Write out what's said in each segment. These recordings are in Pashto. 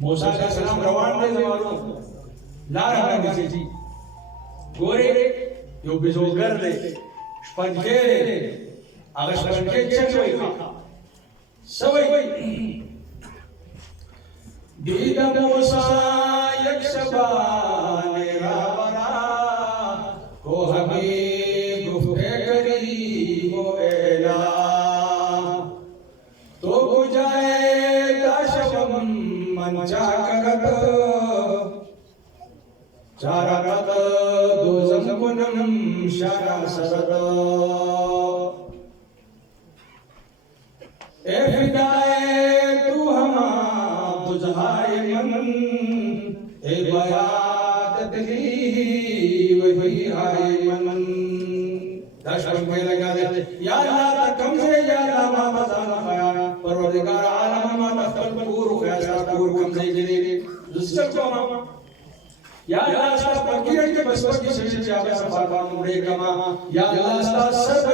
मूसा अलैहिस्सलाम रवान दे जमारो लार हंगे जी गोरे यो बिजोगर दे स्पंजे अगर स्पंजे चचोई सवई दीद मूसा यक्षबान रावरा को हमें गुफ्ते करी वो एला तो बुझाए दाशवम मंचा करत चारकत दोजम कुनम शारा सरद ए फिदाए तू हमा बुझाए मन ए बयादत ही वही आए मन दशम में लगा दे या अल्लाह तकम से या अल्लाह मा बजाना खाया परवरदिगार आलम मा तफल पूर खैसा पूर कम से दे जिससे को मामा या अल्लाह सा फकीर के बसवर की शरीर जावे सफा का मुड़े कमा या अल्लाह सा सर्व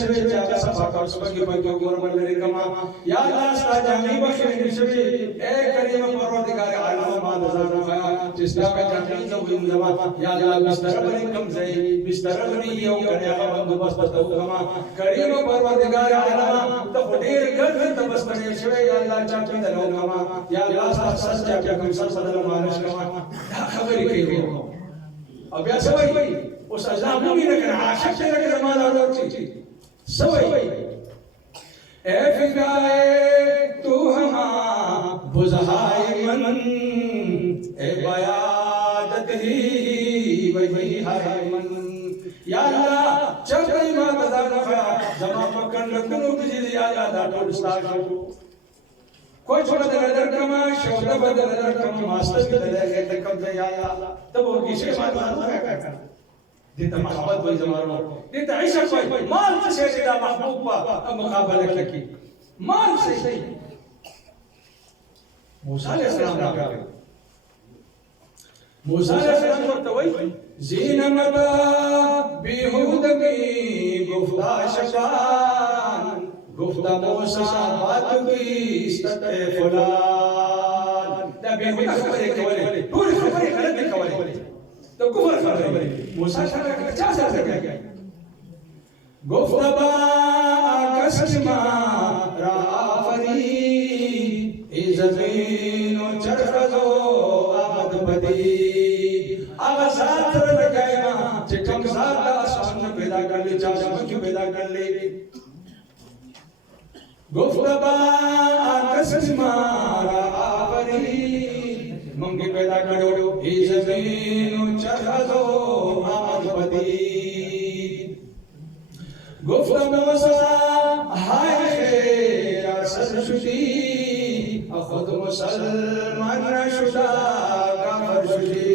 शरीर जावे सफा का उसपर की पंजो गोर मलरे कमा या अल्लाह सा जानी बखरे निशे ए करीम परवरदिगार आलम मा बजाना खाया जिसका का जानी जो हुई जमा या अल्लाह बिस्तर बने कम से बिस्तर बनी यो करे का बंदोबस्त तो कमा करीम परवरदिगार आलम तो फटीर कर तो बस बने शे या अल्लाह चाची दलो कमा या अल्लाह सा सच जाके कम सर सदल मानस कमा खबर अब या सवई उस अल्लाह भी रखना आशिक से रखना माला रोटी सवई ए फिदाए तू हमा बुझाए मन ए बयादत ही वही है मन या अल्लाह जब कई मां बता रहा जमा पकड़ लगनो बिजली या अल्लाह तो स्टार्ट हो कोई छोटा दर कमा शोधा बदल दर कमा मास्टर के दर कम से या अल्लाह तब वो किसे बात क्या देता मोहब्बत भाई जमारो देता ऐसा कोई माल से सीधा महबूब पा अब मुकाबला की माल से सही मूसा अलैहिस्सलाम का मूसा अलैहिस्सलाम को तवई जीनमता बेहुद में गुफ्ता शबान गुफ्ता मूसा बात की इस्तते फुलान दा बेहुदा खबरें कवले पूरी खबरें गलत कवले तो कुफर खबरें मूसा का क्या सर क्या गुफ्ता बा कसमा राफरी ए जमीन और चरखजो आमद बदी आवाज़ लगाया चिकम सादा आसमान पैदा कर ले चाशमा क्यों पैदा कर ले गुफ्तबा आकस्मा रावरी मंगे पैदा करो ए जमीन चरखजो आमद बदी गुफ्तबा सा हाय खैर सरशुदी खुद मुसलमान शुदा काफर शुदी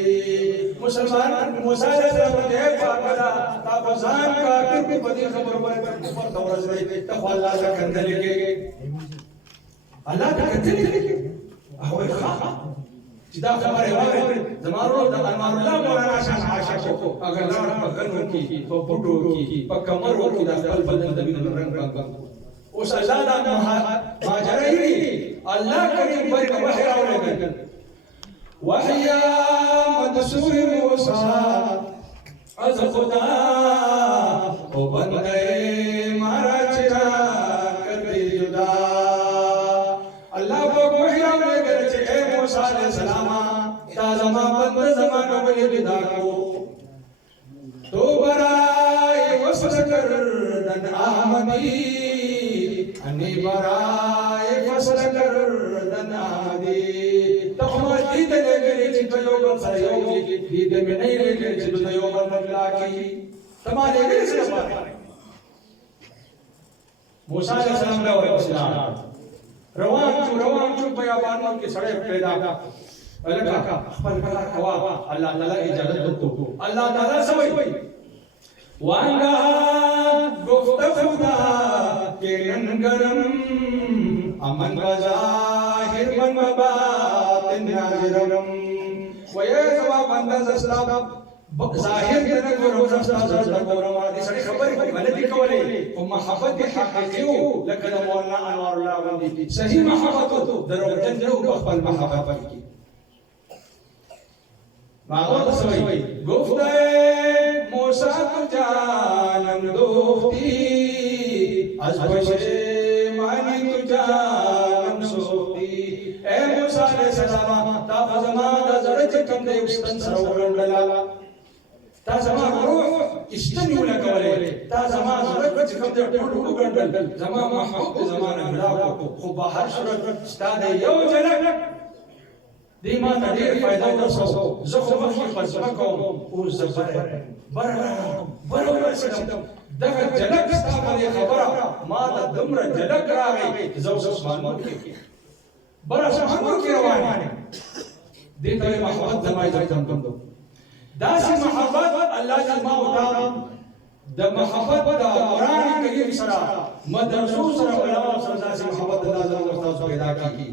मुसलमान मूसा अलैहिस्सलाम ने पाकरा ताबजान का कितनी बड़ी खबर पर दौरज रही तो अल्लाह का कंदे लेके अल्लाह का कंदे लेके ahoy खा सीधा खबर है जमारो अनवारुल्लाह मौलाना शाह आशिक को अगर ना पगन की तो फोटो की पकमर हो की दाखल बदन दबिन रंग रंग उस अल्लाह दा माजरा ही अल्लाह करीम पर का वहय आवले वहया मदसूर मूसा अज खुदा ओ बंदे मारा चिरा कर दे जुदा अल्लाह को वहय आवले करे ए मूसा अलैहिस्सलाम ता जमा बंद जमानो बने विदा को तो बराए वसल कर दन आमदी अनि बराए फसल कर दनादी तो हमारी दीद ले गए चित्तों का सहयोगी दीद में नहीं ले गए चित्तों पर बदला की तुम्हारे दिल से मारे मूसा अलैहिस्सलाम ने और इस्लाम रवान चुप बयाबान के सड़े पैदा अल्लाह का अपन का खवा अल्लाह ताला इजाजत दो अल्लाह ताला सवई वांगा गुफ्ता खुदा के गरम अमन बजाहिर मन बातिन नाजिरम वये सवा बंदा सलाम ظاهر ته نه ګورم زه ستاسو ته ګورم دې سړي خبرې غلطې کولې او محبت حقیقي وو لکه د مولانا انوار الله باندې صحیح محبت وو دروغجن نه په خپل محبت کې باغ سوي گفته موسی تو جانم دوختی از پشیمانی تو جانم سوختی اے موسی علیہ السلام تا زما د زړه چې کوم دی وستن سره وګڼلا تا زما روح استنیو لګولې تا زما زړه چې کوم دی ټول وګڼل زما محبوب زمانه غلا خو به هر صورت ستاد یو جلک دی ما ته ډېر فائدہ ورسو زه خو مخکې فلسفه کوم اوس زه بره ورسېدم دغه جلک ستا باندې خبره ما ته دومره جلک راغی زه اوس اسمانونو کې بره اسمانونو کې روان یم دې ته محبت زما عزت کم داسې محبت الله جل ما وتعالى د محبت د قرآن کریم سره مدرسو سره علماء سره داسې محبت الله جل وتعالى پیدا کړي